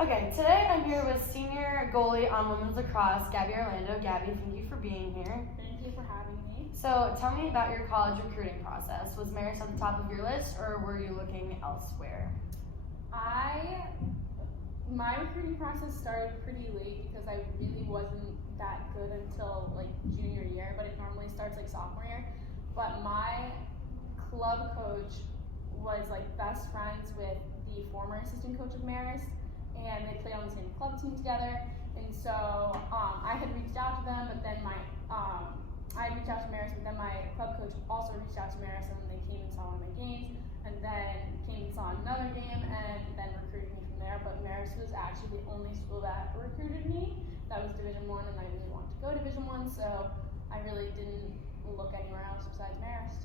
Okay, today I'm here with senior goalie on women's lacrosse, Gaby Orlando. Gaby, thank you for being here. Thank you for having me. So tell me about your college recruiting process. Was Marist at the top of your list, or were you looking elsewhere? My recruiting process started pretty late because I really wasn't that good until like junior year, but it normally starts like sophomore year. But my club coach was like best friends with the former assistant coach of Marist, and they played on the same club team together. And so I had reached out to them, but then I reached out to Marist, but then my club coach also reached out to Marist, and then they came and saw one of my games, and then came and saw another game, and then recruited me from there. But Marist was actually the only school that recruited me. That was Division I, and I really wanted to go Division I, so I really didn't look anywhere else besides Marist.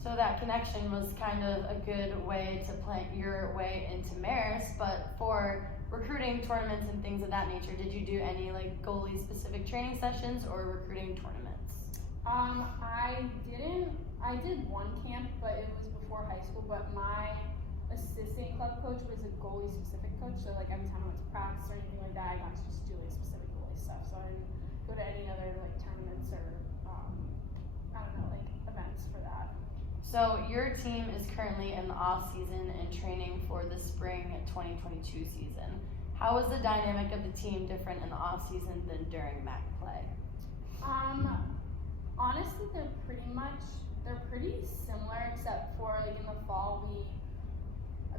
So that connection was kind of a good way to plant your way into Marist, but for recruiting tournaments and things of that nature, did you do any like goalie specific training sessions or recruiting tournaments? I did one camp, but it was before high school, but my assistant club coach was a goalie specific coach, so like every time I went to practice or anything like that, I got to just do like specific goalie stuff, so I didn't go to any other like tournaments or like events for that. So your team is currently in the off season and training for the spring 2022 season. How was the dynamic of the team different in the off season than during MAC play? Honestly, they're pretty similar, except for like in the fall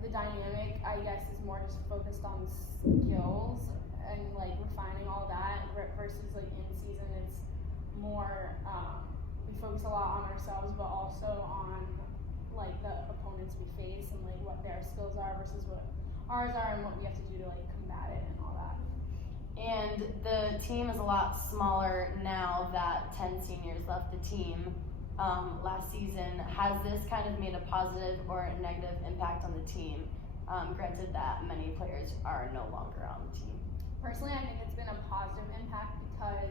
the dynamic I guess is more just focused on skills and like refining all that versus like in season it's more we focus a lot on ourselves, but also on like the opponents we face and like what their skills are versus what ours are and what we have to do to like combat it and all that. And the team is a lot smaller now that 10 seniors left the team last season. Has this kind of made a positive or a negative impact on the team? Granted that many players are no longer on the team. Personally, I think it's been a positive impact because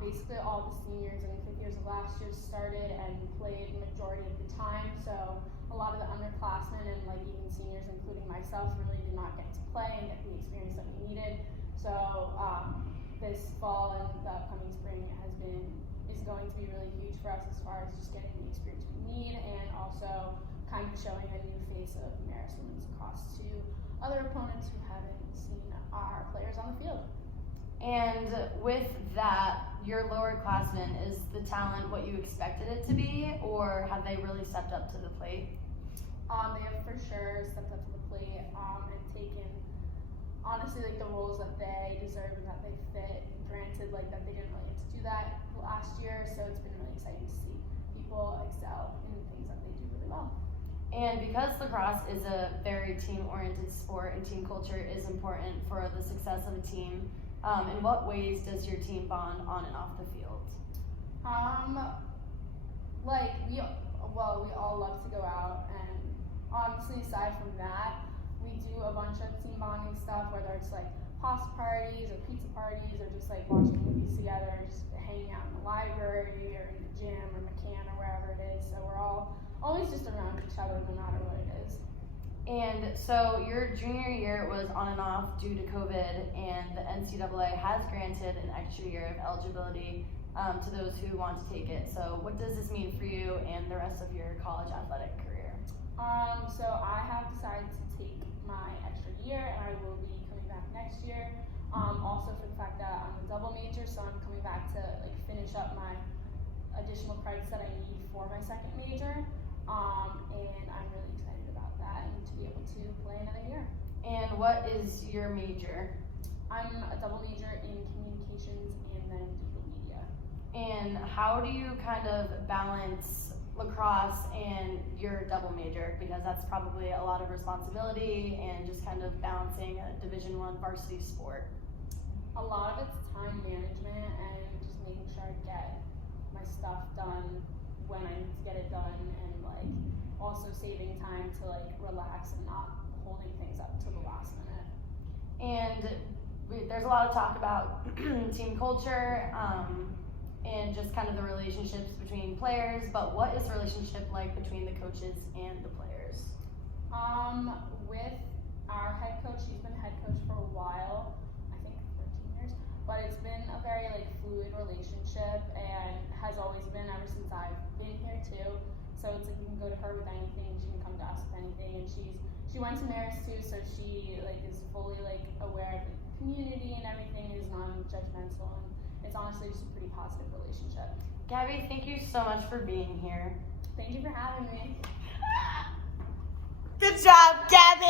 basically all the seniors and fifth years of last year started and played majority of the time. So a lot of the underclassmen and like even seniors, including myself, really did not get to play and get the experience that we needed. So this fall and the upcoming spring is going to be really huge for us as far as just getting the experience we need and also kind of showing a new face of Marist women's lacrosse to other opponents who haven't seen our players on the field. And with that, your lower classmen, is the talent what you expected it to be, or have they really stepped up to the plate? They have for sure stepped up to the plate and taken honestly like the roles that they deserve and that they fit. Granted, like that they didn't really get to do that last year, so it's been really exciting to see people excel in things that they do really well. And because lacrosse is a very team-oriented sport and team culture is important for the success of a team, in what ways does your team bond on and off the field? We all love to go out, and honestly, aside from that, we do a bunch of team bonding stuff, whether it's like pasta parties or pizza parties or just like watching movies together, or just hanging out in the library or in the gym or McCann or wherever it is. So we're all always just around each other no matter what it is. And so your junior year was on and off due to COVID, and the NCAA has granted an extra year of eligibility to those who want to take it. So what does this mean for you and the rest of your college athletic career? So I have decided to take my extra year, and I will be coming back next year. Also for the fact that I'm a double major, so I'm coming back to like finish up my additional credits that I need for my second major. And I'm really excited about that and to be able to play another year. And what is your major? I'm a double major in communications and then digital media. And how do you kind of balance lacrosse and your double major? Because that's probably a lot of responsibility and just kind of balancing a Division I varsity sport. A lot of it's time management and just making sure I get my stuff done when I need to get it done, and like also saving time to like relax and not holding things up to the last minute. And there's a lot of talk about team culture and just kind of the relationships between players, but what is the relationship like between the coaches and the players? With our head coach, he's been head coach it's been a very like fluid relationship and has always been ever since I've been here too. So it's like you can go to her with anything, she can come to us with anything, and she went to Marist too, so she like is fully like aware of the community and everything, is non-judgmental, and it's honestly just a pretty positive relationship. Gabby, thank you so much for being here. Thank you for having me. Good job, Gabby!